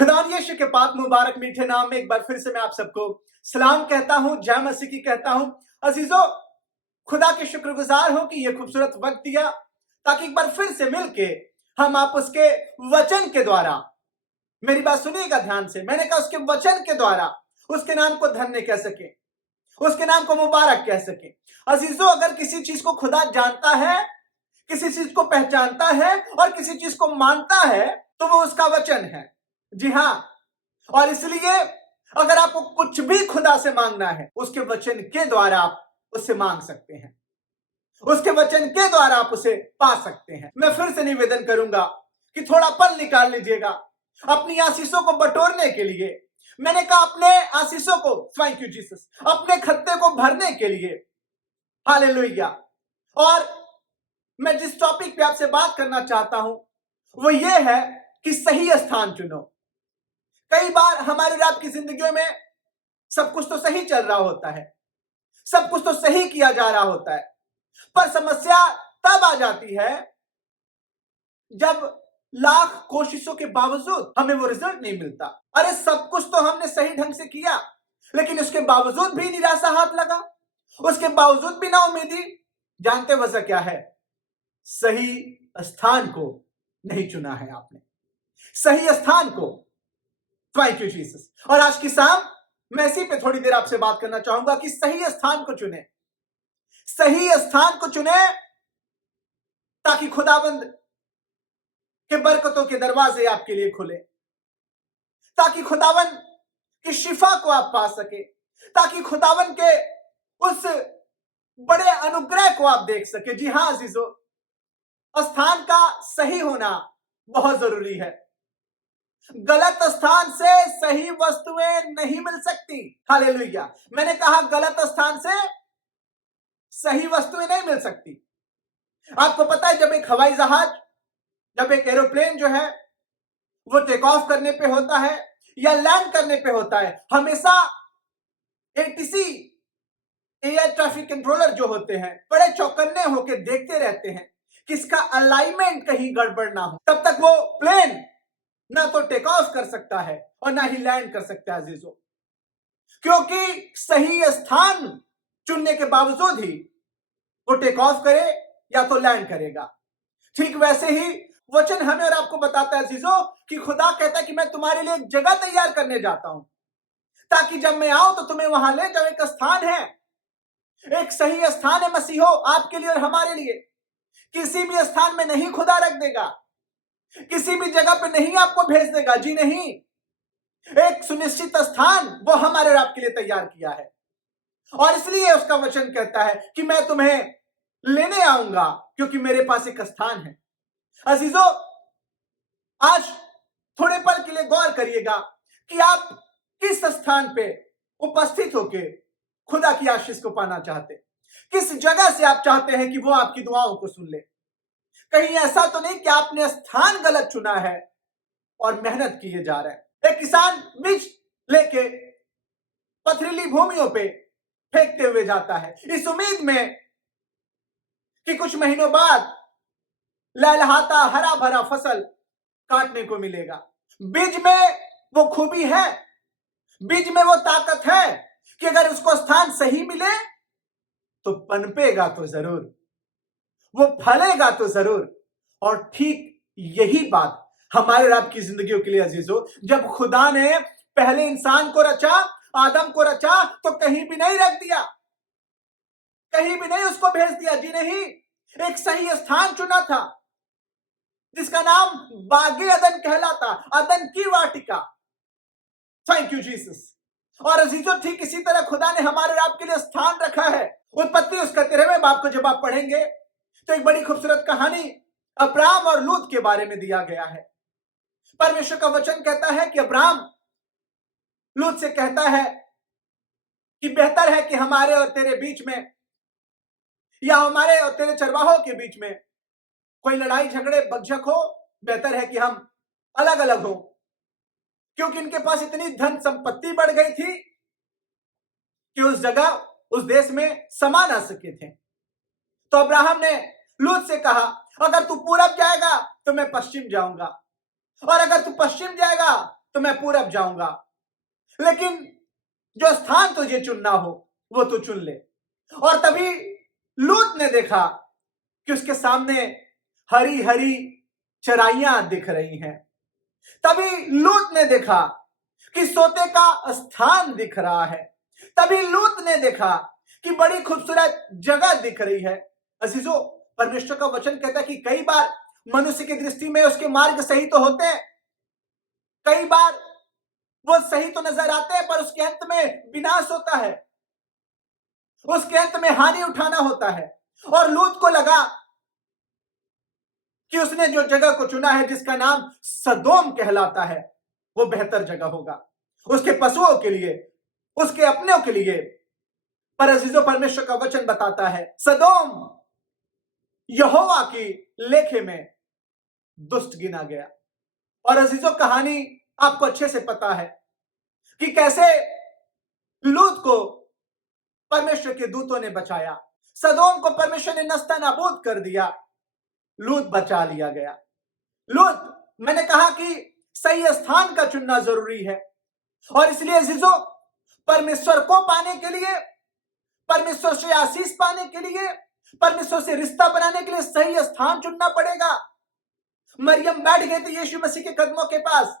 खुदा यीशु के पाक मुबारक मीठे नाम में एक बार फिर से मैं आप सबको सलाम कहता हूं, जय मसीह की कहता हूं। अजीजों, खुदा के शुक्रगुजार हो कि ये खूबसूरत वक्त दिया ताकि एक बार फिर से मिलके हम आप उसके वचन के द्वारा, मेरी बात सुनिएगा ध्यान से, मैंने कहा उसके वचन के द्वारा उसके नाम को धन्य कह सके, उसके नाम को मुबारक कह सके। अजीजों, अगर किसी चीज को खुदा जानता है, किसी चीज को पहचानता है और किसी चीज को मानता है तो वो उसका वचन है। जी हाँ, और इसलिए अगर आपको कुछ भी खुदा से मांगना है, उसके वचन के द्वारा आप उससे मांग सकते हैं, उसके वचन के द्वारा आप उसे पा सकते हैं। मैं फिर से निवेदन करूंगा कि थोड़ा पल निकाल लीजिएगा अपनी आशीषों को बटोरने के लिए। मैंने कहा अपने आशीषों को, थैंक यू जीसस, अपने खत्ते को भरने के लिए। हालेलुया। और मैं जिस टॉपिक पे आपसे बात करना चाहता हूं वो ये है कि सही स्थान चुनो। कई बार हमारी और आपकी जिंदगियों में सब कुछ तो सही चल रहा होता है, सब कुछ तो सही किया जा रहा होता है, पर समस्या तब आ जाती है जब लाख कोशिशों के बावजूद हमें वो रिजल्ट नहीं मिलता। अरे सब कुछ तो हमने सही ढंग से किया, लेकिन उसके बावजूद भी निराशा हाथ लगा, उसके बावजूद भी ना उम्मीदी। जानते वजह क्या है? सही स्थान को नहीं चुना है आपने, सही स्थान को। Thank you Jesus. और आज की शाम मैं इसी पे थोड़ी देर आपसे बात करना चाहूंगा कि सही स्थान को चुने, सही स्थान को चुने ताकि खुदाबंद के बरकतों के दरवाजे आपके लिए खुले, ताकि खुदावन की शिफा को आप पा सके, ताकि खुदावन के उस बड़े अनुग्रह को आप देख सके। जी हां अजीजों, स्थान का सही होना बहुत जरूरी है। गलत स्थान से सही वस्तुएं नहीं मिल सकती। हालेलुया। मैंने कहा गलत स्थान से सही वस्तुएं नहीं मिल सकती। आपको पता है जब एक हवाई जहाज, जब एक एरोप्लेन जो है वो टेक ऑफ करने पे होता है या लैंड करने पे होता है, हमेशा एटीसी एयर ट्रैफिक कंट्रोलर जो होते हैं बड़े चौकन्ने होकर देखते रहते हैं कि इसका अलाइनमेंट कहीं गड़बड़ ना हो। तब तक वो प्लेन ना तो टेक ऑफ कर सकता है और ना ही लैंड कर सकता है अजीजों, क्योंकि सही स्थान चुनने के बावजूद ही वो टेक ऑफ करे या तो लैंड करेगा। ठीक वैसे ही वचन हमें और आपको बताता है अजीजों कि खुदा कहता है कि मैं तुम्हारे लिए एक जगह तैयार करने जाता हूं ताकि जब मैं आऊं तो तुम्हें वहां ले जाऊं। एक स्थान है, एक सही स्थान है मसीहो आपके लिए और हमारे लिए। किसी भी स्थान में नहीं खुदा रख देगा, किसी भी जगह पे नहीं आपको भेज देगा। जी नहीं, एक सुनिश्चित स्थान वो हमारे और आपके लिए तैयार किया है। और इसलिए उसका वचन कहता है कि मैं तुम्हें लेने आऊंगा क्योंकि मेरे पास एक स्थान है। अजीजों, आज थोड़े पल के लिए गौर करिएगा कि आप किस स्थान पे उपस्थित होके खुदा की आशीष को पाना चाहते, किस जगह से आप चाहते हैं कि वो आपकी दुआओं को सुन ले। कहीं ऐसा तो नहीं कि आपने स्थान गलत चुना है और मेहनत किए जा रहे हैं। एक किसान बीज लेके पथरीली भूमियों पे फेंकते हुए जाता है इस उम्मीद में कि कुछ महीनों बाद लहलहाता हरा भरा फसल काटने को मिलेगा। बीज में वो खूबी है, बीज में वो ताकत है कि अगर उसको स्थान सही मिले तो पनपेगा तो जरूर, वो फलेगा तो जरूर। और ठीक यही बात हमारे और आपकी जिंदगियों के लिए अजीजों, जब खुदा ने पहले इंसान को रचा, आदम को रचा, तो कहीं भी नहीं रख दिया, कहीं भी नहीं उसको भेज दिया। जी नहीं, एक सही स्थान चुना था जिसका नाम बागे अदन कहलाता, अदन की वाटिका। Thank you Jesus. और अजीजों, ठीक इसी तरह खुदा ने हमारे आपके लिए स्थान रखा है। उत्पत्ति उसका 13वें बाब को जब आप पढ़ेंगे तो एक बड़ी खूबसूरत कहानी अब्राम और लूत के बारे में दिया गया है। परमेश्वर का वचन कहता है कि अब्राम लूत से कहता है कि बेहतर है कि हमारे और तेरे बीच में, या हमारे और तेरे चरवाहों के बीच में कोई लड़ाई झगड़े बकझक हो, बेहतर है कि हम अलग अलग हो, क्योंकि इनके पास इतनी धन संपत्ति बढ़ गई थी कि उस जगह, उस देश में समा ना सके थे। तो अब्राहम ने लूत से कहा, अगर तू पूरब जाएगा तो मैं पश्चिम जाऊंगा, और अगर तू पश्चिम जाएगा तो मैं पूरब जाऊंगा, लेकिन जो स्थान तुझे चुनना हो वो तू चुन ले। और तभी लूत ने देखा कि उसके सामने हरी हरी चराइयां दिख रही हैं। तभी लूत ने देखा कि सोते का स्थान दिख रहा है। तभी लूत ने देखा कि बड़ी खूबसूरत जगह दिख रही है। अजीजों, परमेश्वर का वचन कहता है कि कई बार मनुष्य की दृष्टि में उसके मार्ग सही तो होते हैं, कई बार वो सही तो नजर आते हैं, पर उसके अंत में विनाश होता है, उसके अंत में हानि उठाना होता है। और लूत को लगा कि उसने जो जगह को चुना है, जिसका नाम सदोम कहलाता है, वो बेहतर जगह होगा उसके पशुओं के लिए, उसके अपनों के लिए। पर अजीजों, परमेश्वर का वचन बताता है सदोम यहोवा की लेखे में दुष्ट गिना गया। और अजीजों, कहानी आपको अच्छे से पता है कि कैसे लूत को परमेश्वर के दूतों ने बचाया। सदोम को परमेश्वर ने नस्ता नाबूद कर दिया, लूत बचा लिया गया। लूत, मैंने कहा कि सही स्थान का चुनना जरूरी है। और इसलिए अजीजों, परमेश्वर को पाने के लिए, परमेश्वर से आशीष पाने के लिए, परमेश्वर से रिश्ता बनाने के लिए सही स्थान चुनना पड़ेगा। मरियम बैठ गई थी यीशु मसीह के कदमों के पास,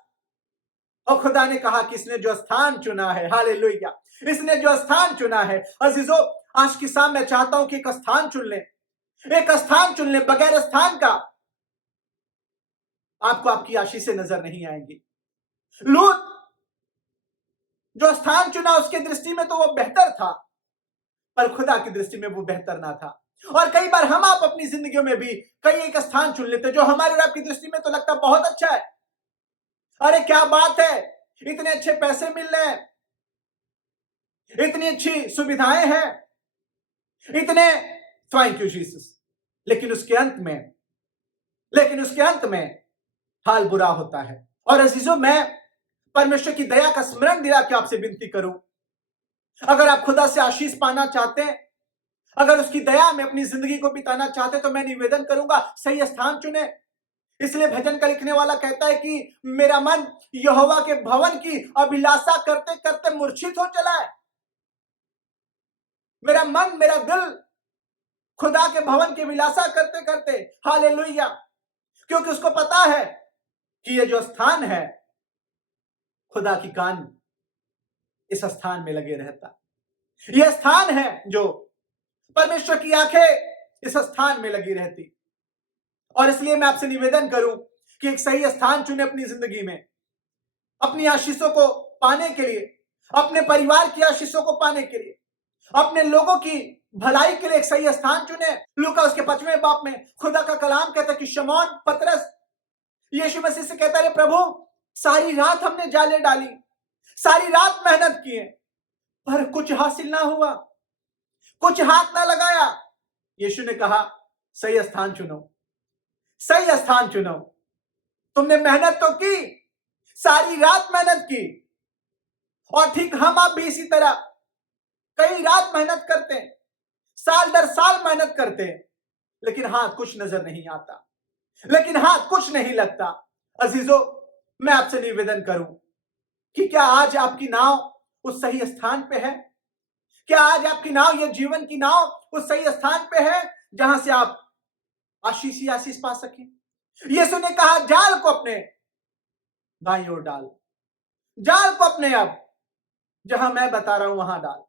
और खुदा ने कहा कि इसने जो स्थान चुना है, हालेलुया, इसने जो स्थान चुना है। अजीजों, आज की शाम मैं चाहता हूं कि एक स्थान चुन लें, एक स्थान चुन लें। बगैर स्थान का आपको आपकी आशीषें नजर नहीं आएंगी। लूत जो स्थान चुना, उसके दृष्टि में तो वो बेहतर था, पर खुदा की दृष्टि में वो बेहतर ना था। और कई बार हम आप अपनी जिंदगियों में भी कई एक स्थान चुन लेते जो हमारे और आपकी दृष्टि में तो लगता बहुत अच्छा है। अरे क्या बात है, इतने अच्छे पैसे मिल रहे हैं, इतनी अच्छी सुविधाएं हैं, इतने, थैंक यू जीसस। लेकिन उसके अंत में हाल बुरा होता है। और अजीजों, मैं परमेश्वर की दया का स्मरण दिला के आपसे विनती करूं, अगर आप खुदा से आशीष पाना चाहते हैं, अगर उसकी दया में अपनी जिंदगी को बिताना चाहते हैं, तो मैं निवेदन करूंगा सही स्थान चुने। इसलिए भजन का लिखने वाला कहता है कि मेरा मन यहोवा के भवन की अभिलाषा करते करते मूर्छित हो चला है। मेरा मन, मेरा दिल खुदा के भवन की अभिलाषा करते करते, हालेलुया, क्योंकि उसको पता है कि ये जो स्थान है, खुदा की कान इस स्थान में लगे रहता। यह स्थान है जो परमेश्वर की आंखें इस स्थान में लगी रहती। और इसलिए मैं आपसे निवेदन करूं कि एक सही स्थान चुने अपनी जिंदगी में, अपनी आशीषों को पाने के लिए, अपने परिवार की आशीषों को पाने के लिए, अपने लोगों की भलाई के लिए एक सही स्थान चुने। लूका उसके 5वें बाब में खुदा का कलाम कहता है कि शमौन पतरस यीशु मसीह से कहता है, प्रभु सारी रात हमने जाले डाली, सारी रात मेहनत किए, पर कुछ हासिल ना हुआ, कुछ हाथ ना लगाया। यीशु ने कहा सही स्थान चुनो, सही स्थान चुनो। तुमने मेहनत तो की, सारी रात मेहनत की, और ठीक हम आप भी इसी तरह कई रात मेहनत करते हैं, साल दर साल मेहनत करते हैं, लेकिन हाथ कुछ नजर नहीं आता, लेकिन हाथ कुछ नहीं लगता। अजीजों, मैं आपसे निवेदन करूं कि क्या आज आपकी नाव उस सही स्थान पे है? क्या आज आपकी नाव, ये जीवन की नाव उस सही स्थान पे है जहां से आप आशीष ही आशीष पा सके? यीशु ने कहा जाल को अपने दाईं ओर डाल, जाल को अपने अब जहां मैं बता रहा हूं वहां डाल।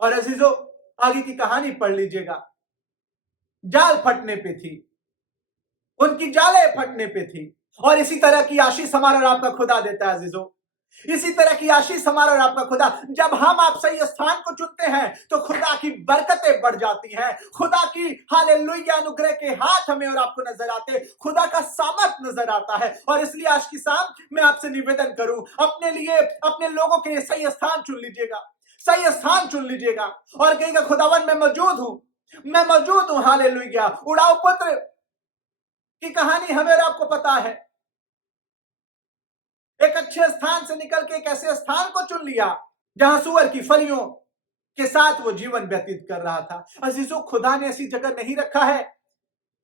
और अजीजों, आगे की कहानी पढ़ लीजिएगा। जाल फटने पे थी, उनकी जालें फटने पे थी। और इसी तरह की आशीष हमारा और आपका खुदा देता है अजीजों, इसी तरह की आशीष हमारा और आपका खुदा। जब हम आप सही स्थान को चुनते हैं तो खुदा की बरकतें बढ़ जाती हैं, खुदा की हालेलुया अनुग्रह के हाथ हमें और आपको नजर आते हैं, खुदा का सामर्थ नजर आता है। और इसलिए आज की शाम मैं आपसे निवेदन करूं, अपने लिए, अपने लोगों के लिए सही स्थान चुन लीजिएगा, सही स्थान चुन लीजिएगा। और कहेगा खुदावन मैं मौजूद हूं, मैं मौजूद हूं। हालेलुया। उड़ाऊ पुत्र की कहानी हमें और आपको पता है, एक अच्छे स्थान से निकल के एक ऐसे स्थान को चुन लिया जहां सुअर की फलियों के साथ वो जीवन व्यतीत कर रहा था। अजीजों, खुदा ने ऐसी जगह नहीं रखा है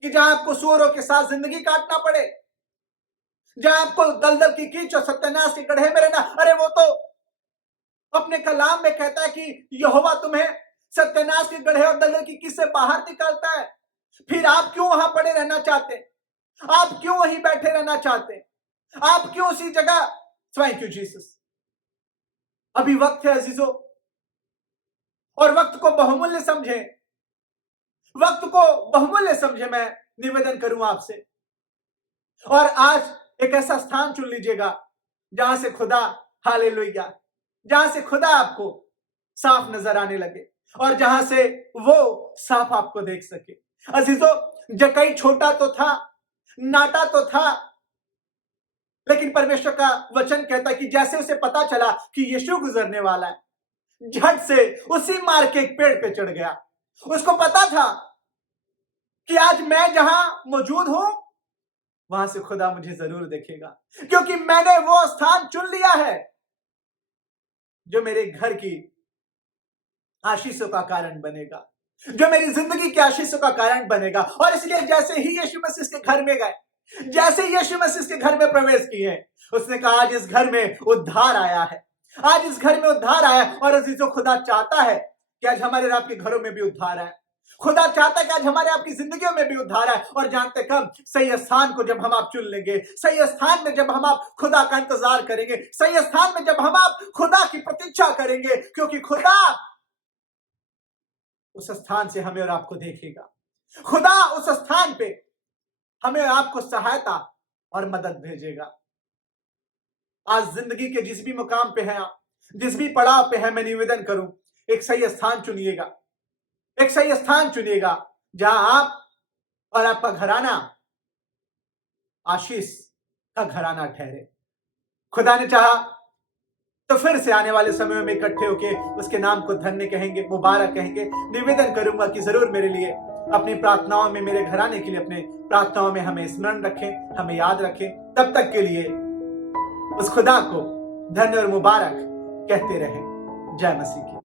कि जहां आपको सुअरों के साथ जिंदगी काटना पड़े, जहां आपको दलदल की कीच और सत्यानाश के गड्ढे में रहना। अरे वो तो अपने कलाम में कहता है कि यहोवा तुम्हें सत्यानाश के गड्ढे और दलदल की कीच से बाहर निकालता है। फिर आप क्यों वहां पड़े रहना चाहते? आप क्यों वहीं बैठे रहना चाहते? आप क्यों उसी जगह? Thank you Jesus. अभी वक्त है अजीजों, और वक्त को बहुमूल्य समझे, वक्त को बहुमूल्य समझे। मैं निवेदन करूं आपसे, और आज एक ऐसा स्थान चुन लीजिएगा जहां से खुदा, हालेलुया, जहां से खुदा आपको साफ नजर आने लगे और जहां से वो साफ आपको देख सके। अजीजों, जक्कई छोटा तो था, नाटा तो था, लेकिन परमेश्वर का वचन कहता है कि जैसे उसे पता चला कि यीशु गुजरने वाला है, झट से उसी मार्ग के एक पेड़ पे चढ़ गया। उसको पता था कि आज मैं जहां मौजूद हूं वहां से खुदा मुझे जरूर देखेगा, क्योंकि मैंने वो स्थान चुन लिया है जो मेरे घर की आशीषों का कारण बनेगा, जो मेरी जिंदगी की आशीषों का कारण बनेगा। और इसलिए जैसे ही यीशु मसीह के घर में गए, जैसे ही यीशु मसीह के घर में प्रवेश किए, उसने कहा आज इस घर में उद्धार आया है, आज इस घर में उद्धार आया है। और अजीजों, खुदा चाहता है कि आज हमारे आपके घरों में भी उद्धार आए। खुदा चाहता है कि आज हमारे आपकी जिंदगियों में भी उद्धार आए। और जानते कब? सही स्थान को जब हम आप चुन लेंगे, सही स्थान में जब हम आप खुदा का इंतजार करेंगे, सही स्थान में जब हम आप खुदा की प्रतीक्षा करेंगे, क्योंकि खुदा उस स्थान से हमें और आपको देखेगा। खुदा उस स्थान पे हमें और आपको सहायता और मदद भेजेगा। आज जिंदगी के जिस भी मुकाम पे है, जिस भी पड़ाव पे है, मैं निवेदन करूं, एक सही स्थान चुनिएगा, एक सही स्थान चुनिएगा जहां आप और आपका घराना आशीष का घराना ठहरे। खुदा ने चाहा तो फिर से आने वाले समयों में इकट्ठे होके उसके नाम को धन्य कहेंगे, मुबारक कहेंगे। निवेदन करूंगा कि जरूर मेरे लिए अपनी प्रार्थनाओं में, मेरे घराने के लिए अपने प्रार्थनाओं में हमें स्मरण रखें, हमें याद रखें। तब तक के लिए उस खुदा को धन्य और मुबारक कहते रहें। जय मसीह की।